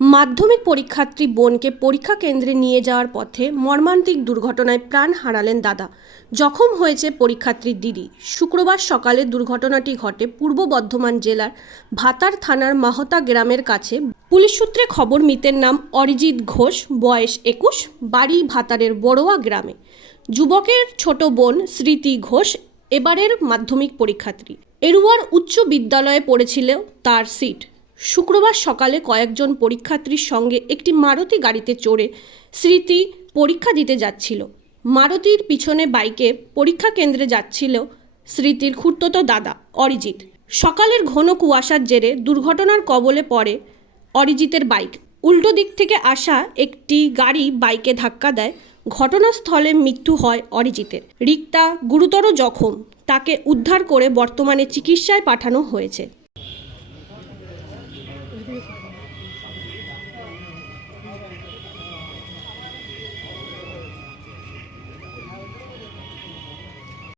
মাধ্যমিক পরীক্ষার্থী বোনকে পরীক্ষা কেন্দ্রে নিয়ে যাওয়ার পথে মর্মান্তিক দুর্ঘটনায় প্রাণ হারালেন দাদা। জখম হয়েছে পরীক্ষার্থীর দিদি। শুক্রবার সকালে দুর্ঘটনাটি ঘটে পূর্ব বর্ধমান জেলার ভাতার থানার মাহতা গ্রামের কাছে। পুলিশ সূত্রে খবর, মৃতের নাম অরিজিৎ ঘোষ, বয়স 21, বাড়ি ভাতারের বড়োয়া গ্রামে। যুবকের ছোট বোন স্মৃতি ঘোষ এবারের মাধ্যমিক পরীক্ষার্থী। এরুয়ার উচ্চ বিদ্যালয়ে পড়েছিল তার সিট। শুক্রবার সকালে কয়েকজন পরীক্ষার্থীর সঙ্গে একটি মারুতি গাড়িতে চড়ে স্মৃতি পরীক্ষা দিতে যাচ্ছিল। মারুতির পিছনে বাইকে পরীক্ষা কেন্দ্রে যাচ্ছিল স্মৃতির খুড়তুতো দাদা অরিজিৎ। সকালের ঘন কুয়াশার জেরে দুর্ঘটনার কবলে পড়ে অরিজিতের বাইক। উল্টো দিক থেকে আসা একটি গাড়ি বাইকে ধাক্কা দেয়। ঘটনাস্থলে মৃত্যু হয় অরিজিতের। রিক্তা গুরুতর জখম, তাকে উদ্ধার করে বর্তমানে চিকিৎসায় পাঠানো হয়েছে।